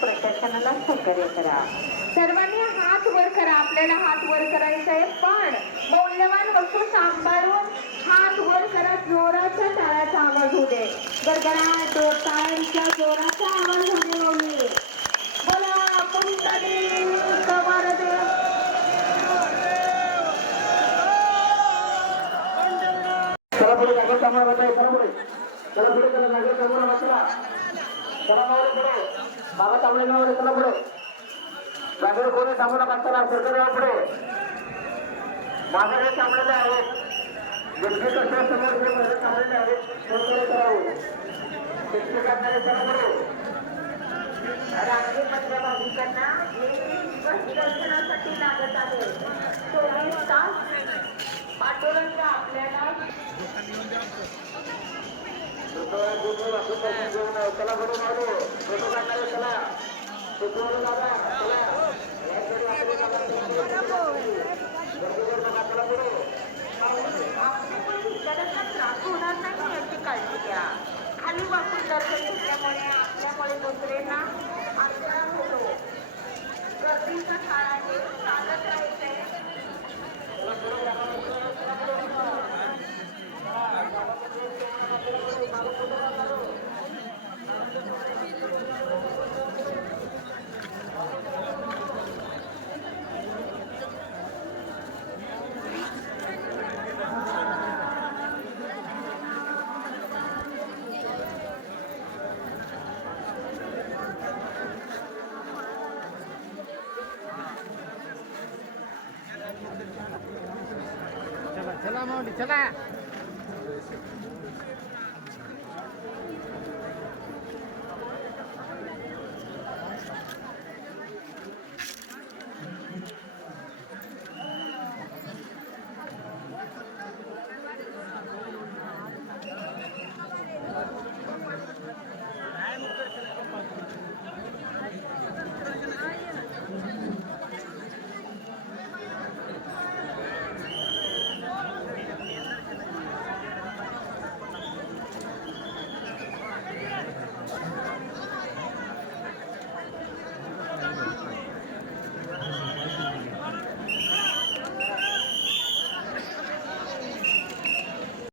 प्रशासनाला सहकार्य करा. सर्वांनी हात वर करा. आपल्याला हात वर करायचा आहे, पण मौल्यवान वस्तू सांभाळून हात वर करा. जोराचा टाळ्याचा आवाज होऊ दे. गडगडाट टाळ्यांच्या जोराचा आवाज होऊ दे. मौली बोला कुंतली कवारदेव. चला पुढे जागा चांगला वाचाय. चला पुढे, चला पुढे, चला जागा चांगला वाचला. चला मावळे पुढे, बाबा चांगले मावळे. चला पुढे, जागेवर कोणी थांबू नका. चला सरकार यावं पुढे. माघारे थांबलेले आहेत. व्यक्ती कशा समोर हे मध्ये थांबलेले आहेत. सरकार करावं शिक्षकांकडे. चला पुढे. रांगेमधल्या भाविकांना दर्शनासाठी लागत आहे. 24 तास पाठोरंग आपल्याला. चला पुढे मावळे. फोटो काढणारे चला. फोटोवर जागा. चला त्रास होणार नाही याची काळजी घ्या. खाली वाकून दर्शन घेतल्यामुळे आपल्यामुळे दुसऱ्यांना अडथळा होतो. गर्दीचा काळ आहे, चालत राहायचंय. चला माऊली चला.